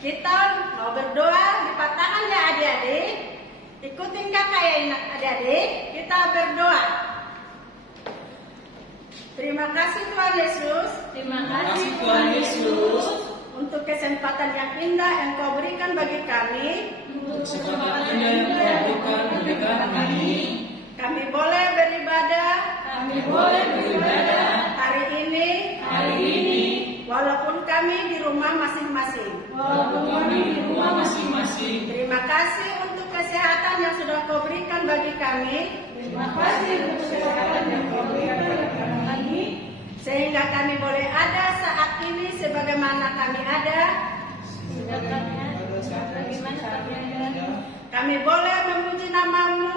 Kita mau berdoa, lipat tangan ya adik-adik. Ikutin kakak ya adik-adik. Kita berdoa. Terima kasih Tuhan Yesus. Terima kasih Tuhan Yesus untuk kesempatan yang indah yang Kau berikan bagi kami. untuk kesempatan yang Kau berikan bagi kami. Kami boleh beribadah. Kami boleh beribadah Hari ini. Walaupun kami di rumah masing-masing. Terima kasih untuk kesehatan yang sudah Kau berikan bagi kami. Terima kasih untuk kesehatan yang Kau berikan bagi kami. Sehingga kami boleh ada saat ini sebagaimana kami ada. Kami boleh memuji nama-Mu.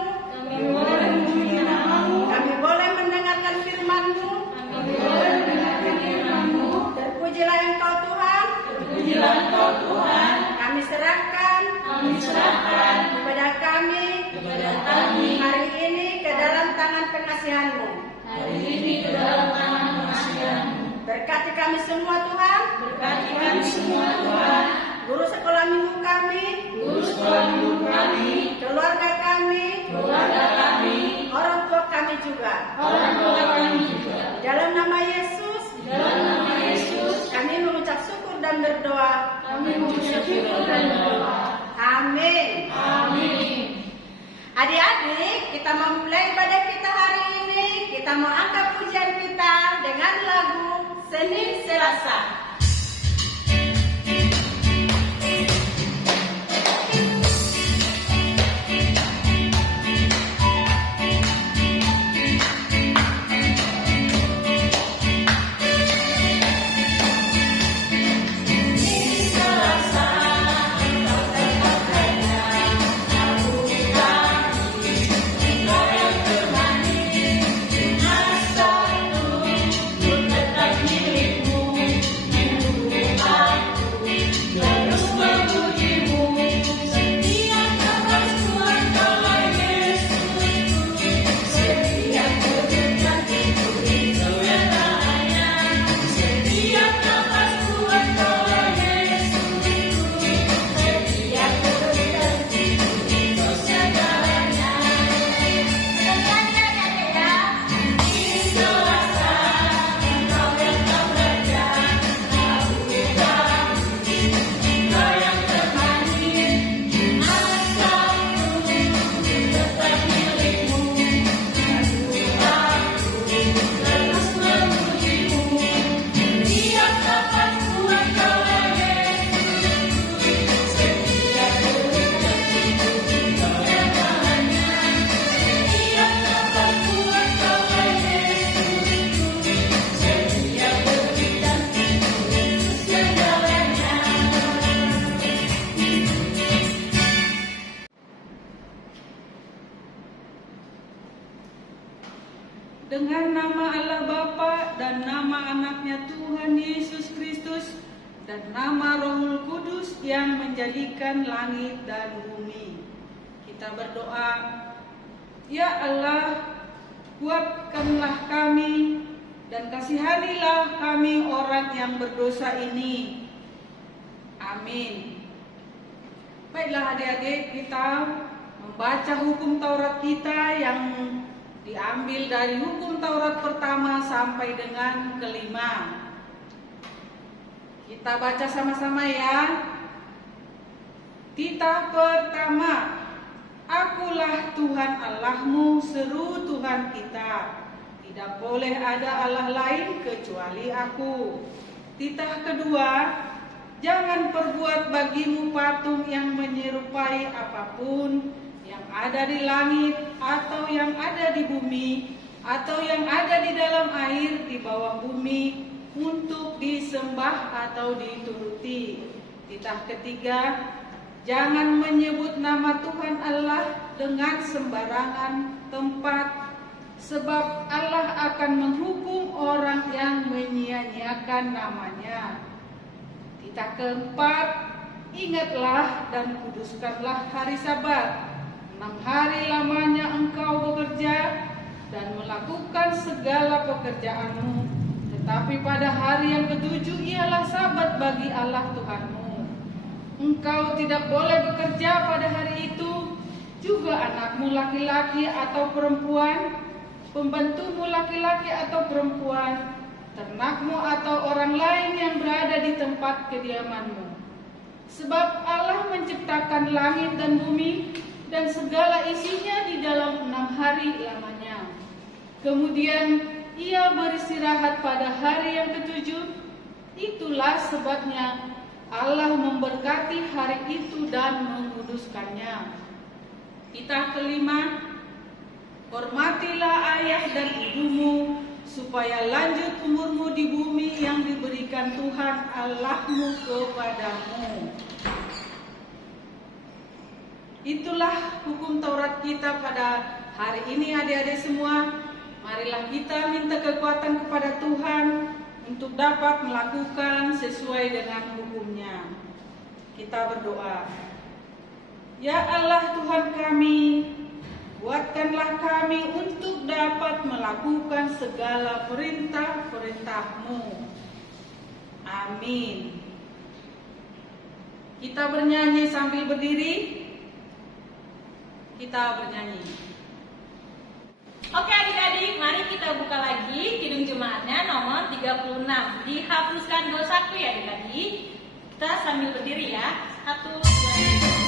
Kami boleh mendengarkan firman-Mu. Terpujilah Engkau Tuhan. Kami serahkan kepada kami hari ini ke dalam tangan pengasihan-Mu. Berkati kami semua Tuhan. Guru sekolah minggu kami. Keluarga kami. Orang tua kami juga. Dalam nama Yesus. Kami mengucap syukur dan berdoa. Amin. Adik-adik, kita mau mulai ibadah kita hari ini. Kita mau angkat pujian kita dengan lagu Senin Selasa. Dengan nama Allah Bapa dan nama anaknya Tuhan Yesus Kristus dan nama Rohul Kudus yang menjadikan langit dan bumi. Kita berdoa, ya Allah, kuatkanlah kami dan kasihanilah kami orang yang berdosa ini. Amin. Baiklah adik-adik, kita membaca hukum Taurat kita yang diambil dari hukum Taurat pertama sampai dengan kelima. Kita baca sama-sama ya. Titah pertama, Akulah Tuhan Allahmu, seru Tuhan kita. Tidak boleh ada Allah lain kecuali Aku. Titah kedua, jangan perbuat bagimu patung yang menyerupai apapun yang ada di langit atau yang ada di bumi atau yang ada di dalam air di bawah bumi untuk disembah atau dituruti. Titah ketiga, jangan menyebut nama Tuhan Allah dengan sembarangan tempat, sebab Allah akan menghukum orang yang menyia-nyiakan namanya. Titah keempat, ingatlah dan kuduskanlah hari Sabat. 6 hari lamanya engkau bekerja dan melakukan segala pekerjaanmu, tetapi pada hari yang ketujuh ialah Sabat bagi Allah Tuhanmu. Engkau tidak boleh bekerja pada hari itu, juga anakmu laki-laki atau perempuan, pembantumu laki-laki atau perempuan, ternakmu atau orang lain yang berada di tempat kediamanmu. Sebab Allah menciptakan langit dan bumi dan segala isinya di dalam 6 hari lamanya. Kemudian Ia beristirahat pada hari yang ketujuh. Itulah sebabnya Allah memberkati hari itu dan menguduskannya. Titah kelima, hormatilah ayah dan ibumu, supaya lanjut umurmu di bumi yang diberikan Tuhan Allahmu kepadamu. Itulah hukum Taurat kita pada hari ini, adik-adik semua. Marilah kita minta kekuatan kepada Tuhan untuk dapat melakukan sesuai dengan hukumnya. Kita berdoa. Ya Allah Tuhan kami, buatkanlah kami untuk dapat melakukan segala perintah-perintah-Mu. Amin. Kita bernyanyi sambil berdiri. Kita bernyanyi. Oke adik-adik, mari kita buka lagi Kidung Jemaatnya nomor 36. Dihapuskan dosaku ya adik-adik. Kita sambil berdiri ya. 1, 2, 3.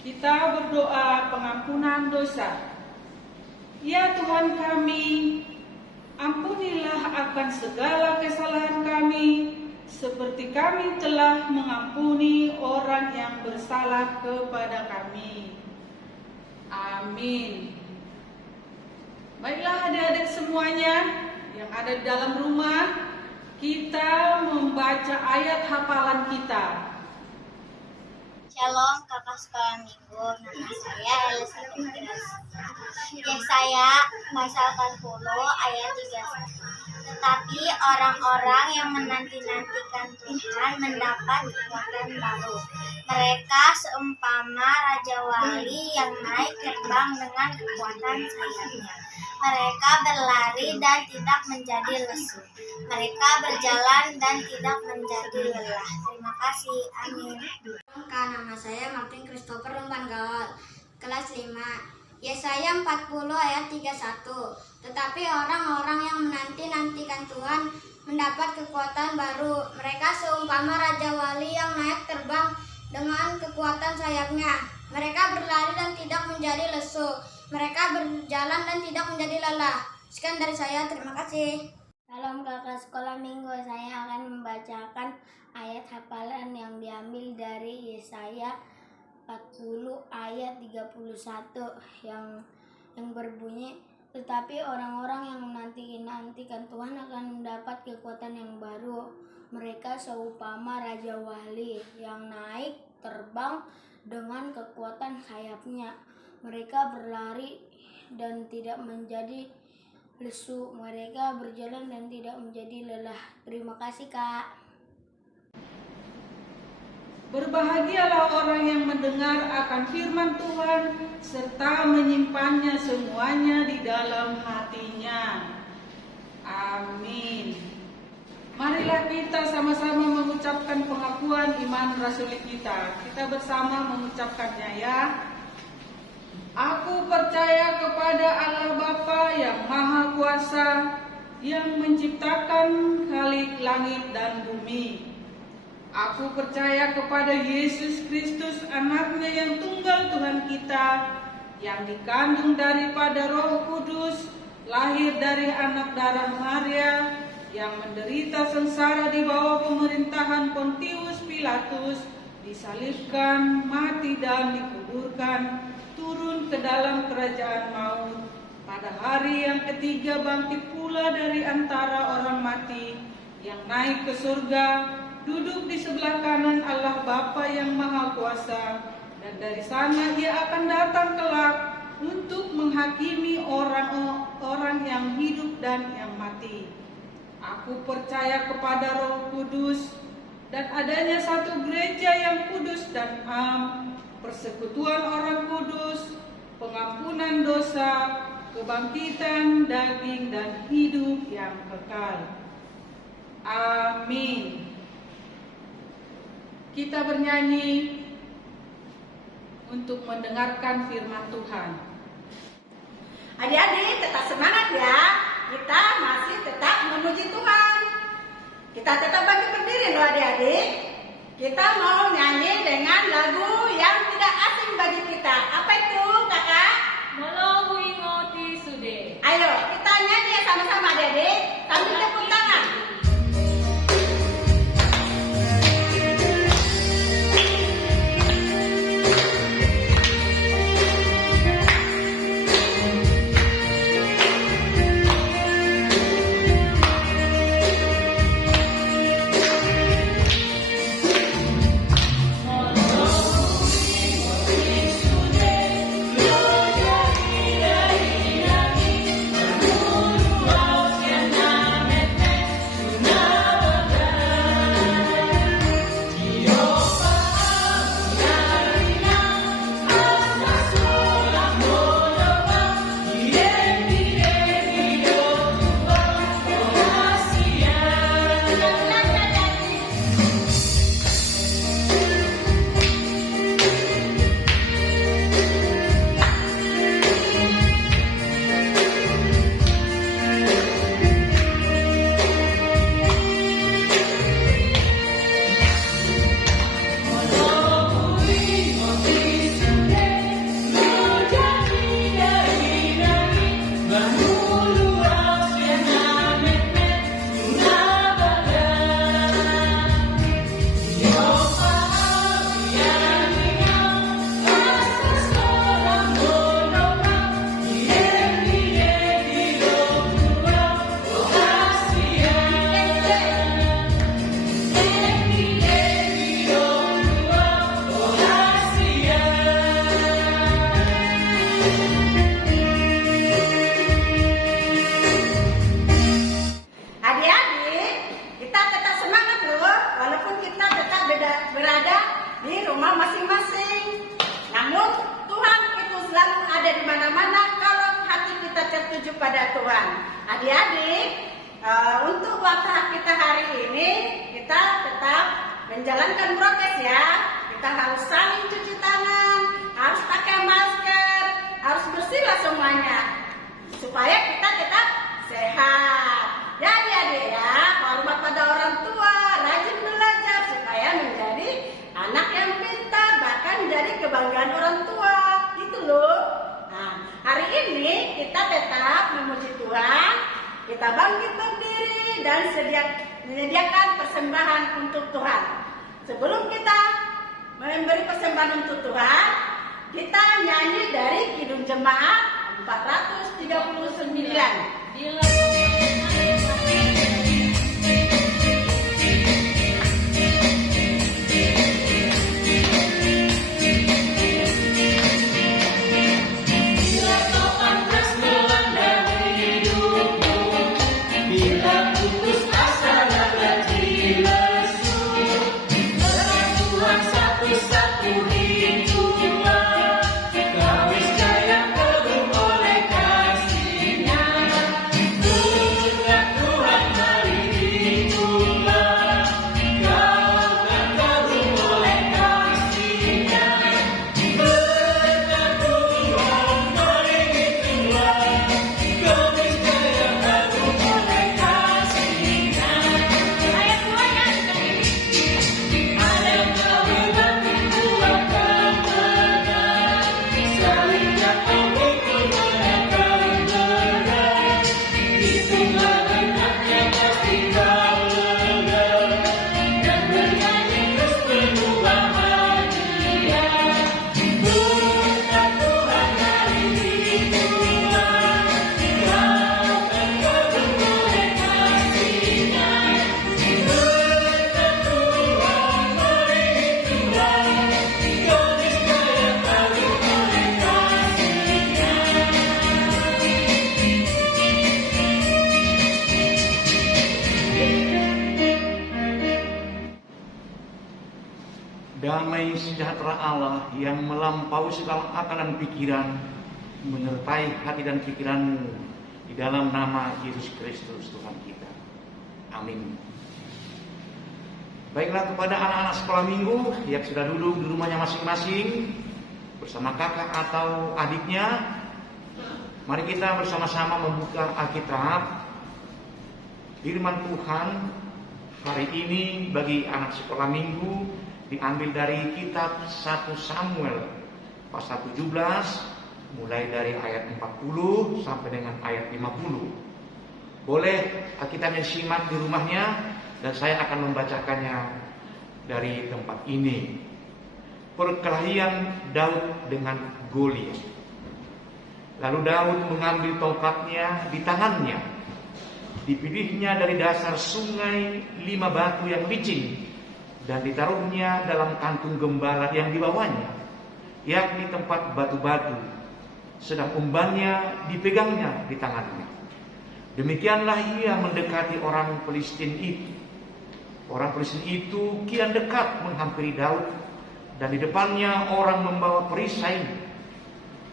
Kita berdoa pengampunan dosa. Ya Tuhan kami, ampunilah akan segala kesalahan kami, seperti kami telah mengampuni orang yang bersalah kepada kami. Amin. Baiklah adik-adik semuanya yang ada di dalam rumah, kita membaca ayat hafalan kita. Shalom kakak sekolah minggu, nama saya Elisa Fitris. Yesaya pasal 40 ayat 31. Tetapi orang-orang yang menanti-nantikan Tuhan mendapat kekuatan baru. Mereka seumpama Raja Wali yang naik terbang dengan kekuatan sayapnya. Mereka berlari dan tidak menjadi lesu. Mereka berjalan dan tidak menjadi lelah. Terima kasih. Amin. Nama saya Martin Christopher Rumpan Gawal, kelas 5. Yesaya 40 ayat 31. Tetapi orang-orang yang menanti-nantikan Tuhan mendapat kekuatan baru. Mereka seumpama Raja Wali yang naik terbang dengan kekuatan sayapnya. Mereka berlari dan tidak menjadi lesu. Mereka berjalan dan tidak menjadi lelah. Sekian dari saya, terima kasih. Salam kakak sekolah minggu, saya akan membacakan ayat hafalan yang diambil dari Yesaya 40 ayat 31 yang berbunyi, tetapi orang-orang yang menanti-nantikan Tuhan akan mendapat kekuatan yang baru. Mereka seumpama Raja Wali yang naik terbang dengan kekuatan sayapnya. Mereka berlari dan tidak menjadi lesu. Mereka berjalan dan tidak menjadi lelah. Terima kasih, Kak. Berbahagialah orang yang mendengar akan firman Tuhan serta menyimpannya semuanya di dalam hatinya. Amin. Marilah kita sama-sama mengucapkan pengakuan iman rasuli kita. Kita bersama mengucapkannya ya. Aku percaya kepada Allah Bapa yang Maha Kuasa, yang menciptakan khalik langit dan bumi. Aku percaya kepada Yesus Kristus, anaknya yang tunggal Tuhan kita, yang dikandung daripada Roh Kudus, lahir dari anak darah Maria, yang menderita sengsara di bawah pemerintahan Pontius Pilatus, disalibkan, mati dan dikuburkan, turun ke dalam kerajaan maut. Pada hari yang ketiga bangkit pula dari antara orang mati, yang naik ke surga, duduk di sebelah kanan Allah Bapa yang Maha Kuasa, dan dari sana Ia akan datang kelak untuk menghakimi orang-orang yang hidup dan yang mati. Aku percaya kepada Roh Kudus dan adanya satu gereja yang kudus dan am, persekutuan orang kudus, pengampunan dosa, kebangkitan daging dan hidup yang kekal. Amin. Kita bernyanyi untuk mendengarkan firman Tuhan. Adik-adik tetap semangat ya. Kita masih tetap memuji Tuhan. Kita tetap bangkit berdiri loh adik-adik. Kita mau nyanyi dengan lagu yang tidak asing bagi kita. Apa itu kakak? Molo wingo ti sude. Ayo kita nyanyi sama-sama adik-adik. Sambil tepuk tangan. Berada di rumah masing-masing. Namun Tuhan itu selalu ada di mana-mana kalau hati kita tertuju pada Tuhan. Adik-adik, untuk waktu kita hari ini kita tetap menjalankan prokes ya. Kita harus saling cuci tangan, harus pakai masker, harus bersihlah semuanya supaya kita tetap sehat. Ya adik-adik ya, hormat pada orang tua, rajin belajar supaya menjadi anak yang pintar, bahkan menjadi kebanggaan orang tua. Gitu loh. Nah, hari ini kita tetap memuji Tuhan, kita bangkit berdiri dan menyediakan persembahan untuk Tuhan. Sebelum kita memberi persembahan untuk Tuhan, kita nyanyi dari Kidung Jemaat 439. Bila putus asa dan lesu, Tuhan damai sejahtera Allah yang melampaui segala akal dan pikiran menyertai hati dan pikiranmu di dalam nama Yesus Kristus Tuhan kita. Amin. Baiklah, kepada anak-anak sekolah minggu yang sudah duduk di rumahnya masing-masing bersama kakak atau adiknya, mari kita bersama-sama membuka Alkitab. Firman Tuhan hari ini bagi anak sekolah minggu diambil dari kitab 1 Samuel pasal 17 mulai dari ayat 40 sampai dengan ayat 50. Boleh kita menyimak di rumahnya dan saya akan membacakannya dari tempat ini. Perkelahian Daud dengan Goliat. Lalu Daud mengambil tongkatnya di tangannya. Dipilihnya dari dasar sungai 5 batu yang licin dan ditaruhnya dalam kantung gembala yang dibawanya, yakni tempat batu-batu, sedang umbannya dipegangnya di tangannya. Demikianlah ia mendekati orang Filistin itu. Orang Filistin itu kian dekat menghampiri Daud, dan di depannya orang membawa perisai.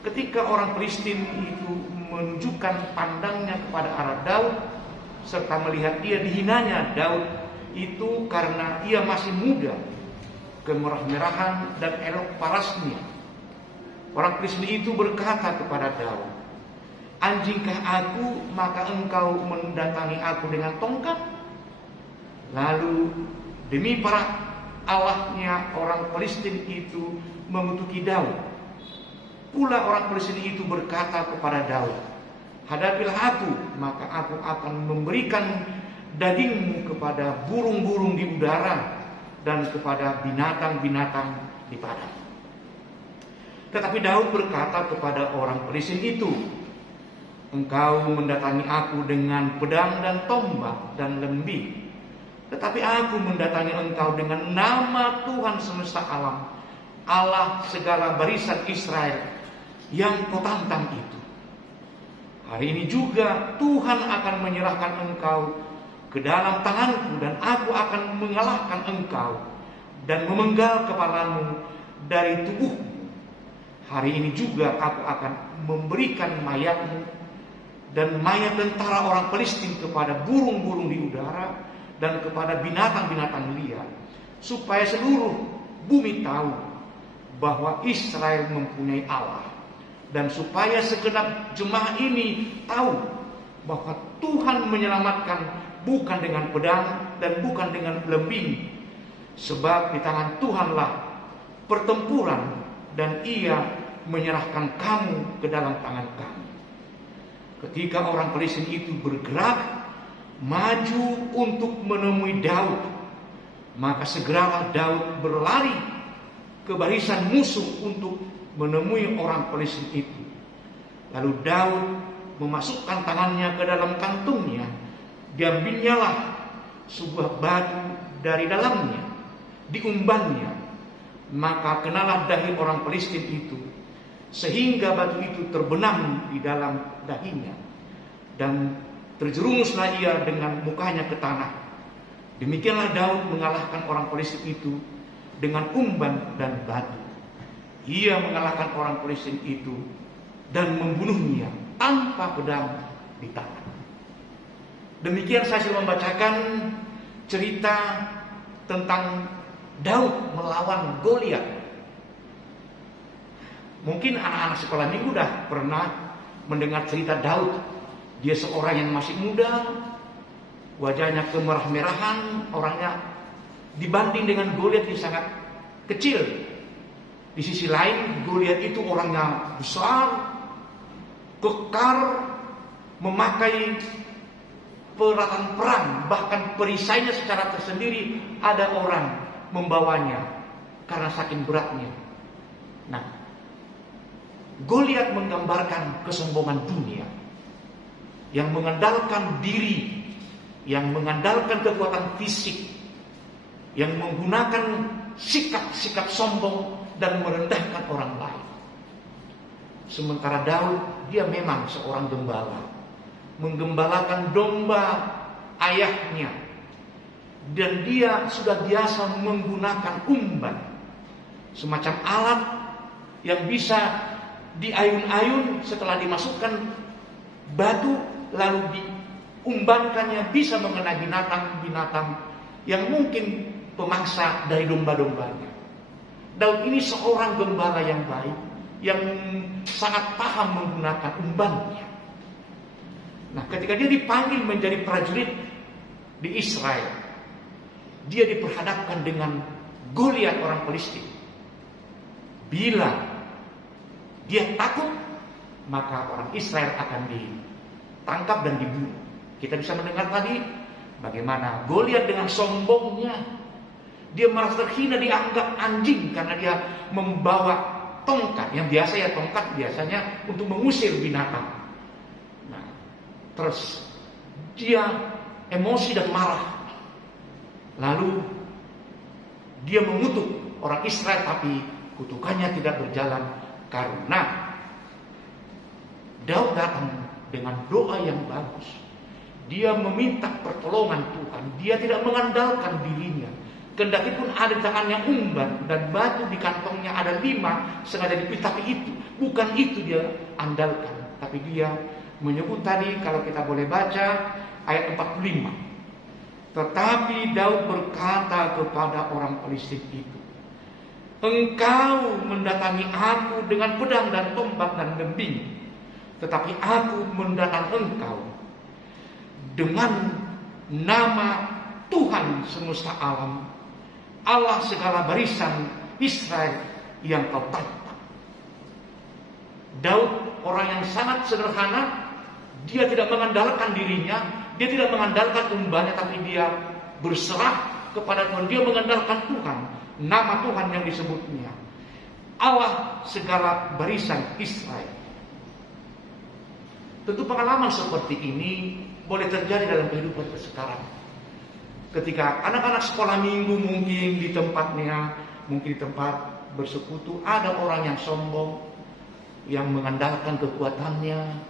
Ketika orang Filistin itu menunjukkan pandangnya kepada arah Daud, serta melihat dia dihinanya Daud itu karena ia masih muda, kemerah-merahan dan elok parasnya, orang Filistin itu berkata kepada Daud, "Anjingkah aku, maka engkau mendatangi aku dengan tongkat?" Lalu demi para allahnya orang Filistin itu mengutuki Daud. Pula orang Filistin itu berkata kepada Daud, "Hadapilah aku, maka aku akan memberikan dagingmu kepada burung-burung di udara dan kepada binatang-binatang di padang." Tetapi Daud berkata kepada orang Filistin itu, "Engkau mendatangi aku dengan pedang dan tombak dan lembing, tetapi aku mendatangi engkau dengan nama Tuhan semesta alam, Allah segala barisan Israel yang kau tantang itu. Hari ini juga Tuhan akan menyerahkan engkau ke dalam tanganku, dan aku akan mengalahkan engkau dan memenggal kepalamu dari tubuhmu. Hari ini juga aku akan memberikan mayatmu dan mayat tentara orang Filistin kepada burung-burung di udara dan kepada binatang-binatang liar, supaya seluruh bumi tahu bahwa Israel mempunyai Allah, dan supaya segenap jemaah ini tahu bahwa Tuhan menyelamatkan bukan dengan pedang dan bukan dengan lembing, sebab di tangan Tuhanlah pertempuran, dan Ia menyerahkan kamu ke dalam tangan kami." Ketika orang Filistin itu bergerak maju untuk menemui Daud, maka segeralah Daud berlari ke barisan musuh untuk menemui orang Filistin itu. Lalu Daud memasukkan tangannya ke dalam kantungnya, diambilnyalah sebuah batu dari dalamnya, diumbannya, maka kenalah dahi orang Filistin itu, sehingga batu itu terbenam di dalam dahinya, dan terjerumuslah ia dengan mukanya ke tanah. Demikianlah Daud mengalahkan orang Filistin itu dengan umban dan batu. Ia mengalahkan orang Filistin itu dan membunuhnya tanpa pedang di tangan. Demikian saya sudah membacakan cerita tentang Daud melawan Goliat. Mungkin anak-anak sekolah minggu sudah pernah mendengar cerita Daud. Dia seorang yang masih muda, wajahnya kemerah-merahan, orangnya dibanding dengan Goliat yang sangat kecil. Di sisi lain, Goliat itu orangnya besar, kekar, memakai peralatan perang, bahkan perisainya secara tersendiri ada orang membawanya karena saking beratnya. Nah, Goliat menggambarkan kesombongan dunia yang mengandalkan diri, yang mengandalkan kekuatan fisik, yang menggunakan sikap-sikap sombong dan merendahkan orang lain. Sementara Daud, dia memang seorang gembala, menggembalakan domba ayahnya, dan dia sudah biasa menggunakan umban. semacam alat yang bisa diayun-ayun setelah dimasukkan batu lalu diumbankannya bisa mengenai binatang-binatang yang mungkin pemangsa dari domba-dombanya. Daud ini seorang gembala yang baik, yang sangat paham menggunakan umbannya. Nah, ketika dia dipanggil menjadi prajurit di Israel, dia diperhadapkan dengan Goliat orang Filistin. Bila dia takut, maka orang Israel akan ditangkap dan dibunuh. Kita bisa mendengar tadi bagaimana Goliat dengan sombongnya, dia merasa terhina, dianggap anjing karena dia membawa tongkat. Yang biasa ya, tongkat biasanya untuk mengusir binatang. Nah, terus dia emosi dan marah. Lalu dia mengutuk orang Israel, tapi kutukannya tidak berjalan karena Daud datang dengan doa yang bagus. Dia meminta pertolongan Tuhan. Dia tidak mengandalkan dirinya. Kendati pun ada di tangannya umban dan batu di kantongnya ada 5 sengaja dipilih, tapi itu bukan itu dia andalkan. Tapi dia menyebut tadi, kalau kita boleh baca ayat 45. Tetapi Daud berkata kepada orang Filistin itu, engkau mendatangi aku dengan pedang dan tombak dan gembing, tetapi aku mendatangi engkau dengan nama Tuhan semesta alam, Allah segala barisan Israel yang kau tantang. Daud orang yang sangat sederhana. Dia tidak mengandalkan dirinya, dia tidak mengandalkan umbannya, tapi dia berserah kepada Tuhan. Dia mengandalkan Tuhan, nama Tuhan yang disebutnya, Allah segala barisan Israel. Tentu pengalaman seperti ini boleh terjadi dalam kehidupan kita sekarang. Ketika anak-anak sekolah minggu mungkin di tempatnya, mungkin di tempat bersekutu, ada orang yang sombong, yang mengandalkan kekuatannya.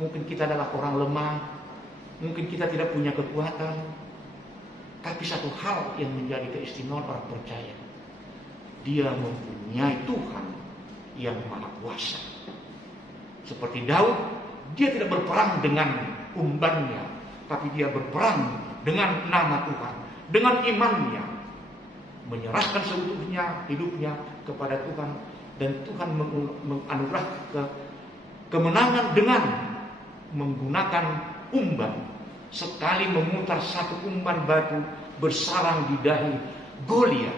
Mungkin kita adalah orang lemah, mungkin kita tidak punya kekuatan. Tapi satu hal yang menjadi keistimewaan orang percaya, dia mempunyai Tuhan yang maha kuasa. Seperti Daud, dia tidak berperang dengan umbannya, tapi dia berperang dengan nama Tuhan, dengan imannya, menyerahkan seutuhnya hidupnya kepada Tuhan, dan Tuhan menganugerah kemenangan dengan menggunakan umban. Sekali memutar satu umban batu bersarang di dahi Goliat.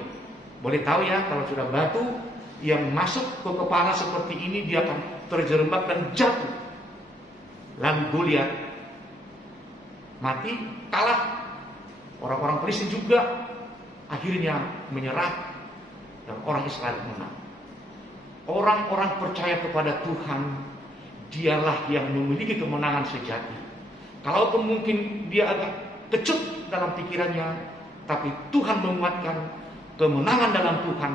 Boleh tahu ya, kalau sudah batu yang masuk ke kepala seperti ini, dia akan terjerembab dan jatuh. Lalu Goliat mati, kalah. Orang-orang Filistin juga akhirnya menyerah dan orang Israel menang. Orang-orang percaya kepada Tuhan, dialah yang memiliki kemenangan sejati. Kalaupun mungkin dia agak kecut dalam pikirannya, tapi Tuhan menguatkan. Kemenangan dalam Tuhan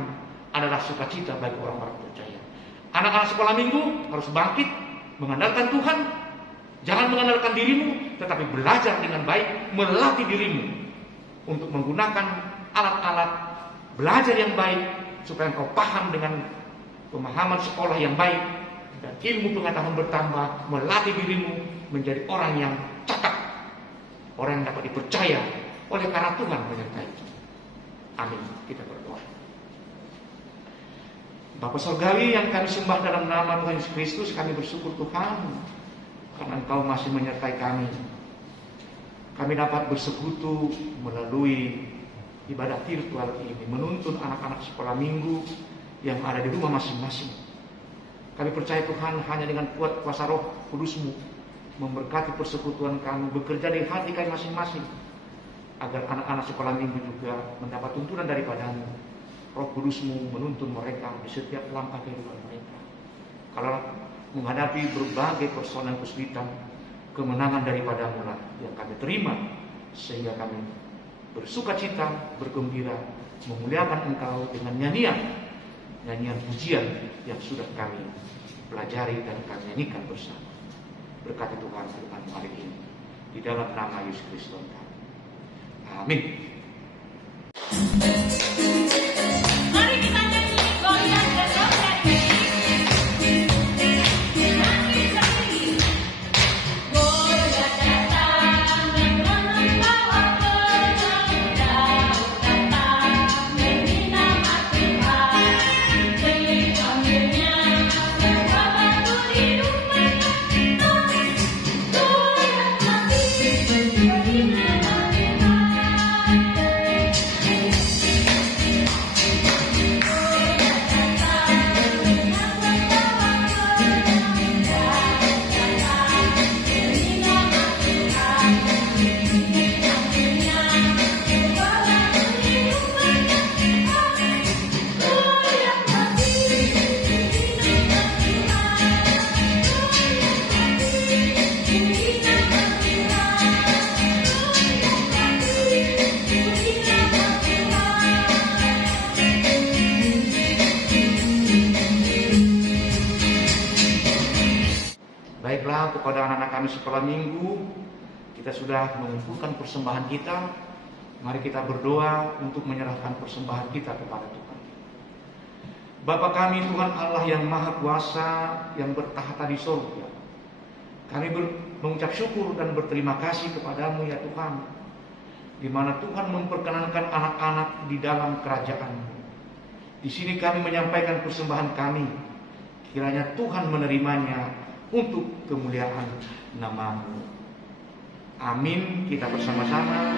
adalah sukacita bagi orang-orang percaya. Anak-anak sekolah minggu harus bangkit, mengandalkan Tuhan. Jangan mengandalkan dirimu, tetapi belajar dengan baik, melatih dirimu untuk menggunakan alat-alat belajar yang baik, supaya engkau paham dengan pemahaman sekolah yang baik, dan ilmu pengetahuan bertambah, melatih dirimu menjadi orang yang cakap, orang yang dapat dipercaya oleh karena Tuhan menyertai. Amin. Kita berdoa. Bapa Surgawi yang kami sembah dalam nama Tuhan Yesus Kristus, kami bersyukur Tuhan karena Engkau masih menyertai kami. Kami dapat bersekutu melalui ibadah virtual ini, menuntun anak-anak sekolah minggu yang ada di rumah masing-masing. Kami percaya Tuhan hanya dengan kuat kuasa Roh Kudus-Mu memberkati persekutuan kami, bekerja di hati kami masing-masing, agar anak-anak sekolah minggu juga mendapat tuntunan daripada-Mu. Roh Kudus-Mu menuntun mereka di setiap langkah kehidupan mereka. Kalau menghadapi berbagai persoalan kesulitan, kemenangan daripada-Mu lah yang kami terima, sehingga kami bersukacita, bergembira, memuliakan Engkau dengan nyanyian pujian yang sudah kami pelajari dan kami nyanyikan bersama. Berkati Tuhan firman hari ini, di dalam nama Yesus Kristus. Amin. Mari kita nyanyi. biasa kepada anak-anak kami sekolah minggu, kita sudah mengumpulkan persembahan kita. Mari kita berdoa untuk menyerahkan persembahan kita kepada Tuhan. Bapa kami Tuhan Allah yang Maha Kuasa, yang bertahta di surga, kami mengucap syukur dan berterima kasih kepadamu ya Tuhan, di mana Tuhan memperkenankan anak-anak di dalam kerajaan-Mu. Di sini kami menyampaikan persembahan kami, kiranya Tuhan menerimanya untuk kemuliaan nama-Mu. Amin. Kita bersama-sama.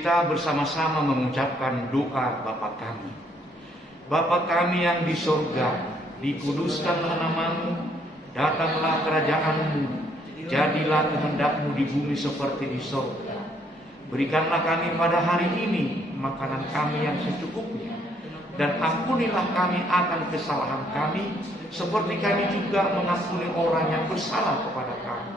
Kita bersama-sama mengucapkan doa Bapa kami. Bapa kami yang di sorga, dikuduskanlah nama-Mu, datanglah kerajaan-Mu, jadilah kehendak-Mu di bumi seperti di sorga. Berikanlah kami pada hari ini makanan kami yang secukupnya, dan ampunilah kami akan kesalahan kami, seperti kami juga mengampuni orang yang bersalah kepada kami.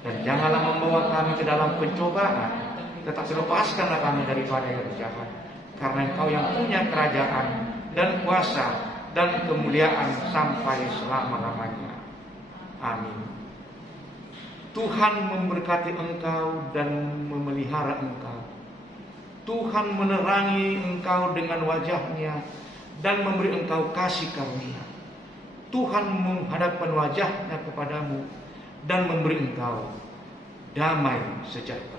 Dan janganlah membawa kami ke dalam pencobaan, tetapi lepaskanlah kami daripada yang jahat, karena Engkau yang punya kerajaan dan kuasa dan kemuliaan sampai selama-lamanya. Amin. Tuhan memberkati engkau dan memelihara engkau. Tuhan menerangi engkau dengan wajah-Nya dan memberi engkau kasih karunia. Tuhan menghadapkan wajah-Nya kepadamu dan memberi engkau damai sejahtera.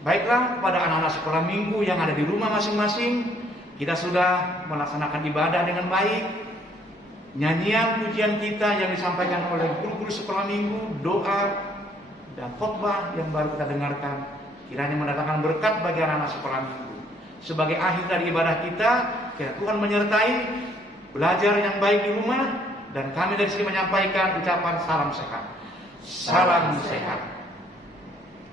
Baiklah, kepada anak-anak sekolah minggu yang ada di rumah masing-masing, kita sudah melaksanakan ibadah dengan baik. Nyanyian pujian kita yang disampaikan oleh guru-guru sekolah minggu, doa dan khotbah yang baru kita dengarkan, kiranya mendatangkan berkat bagi anak-anak sekolah minggu. Sebagai akhir dari ibadah kita, kiranya Tuhan menyertai belajar yang baik di rumah, dan kami dari sini menyampaikan ucapan salam sehat. Salam sehat.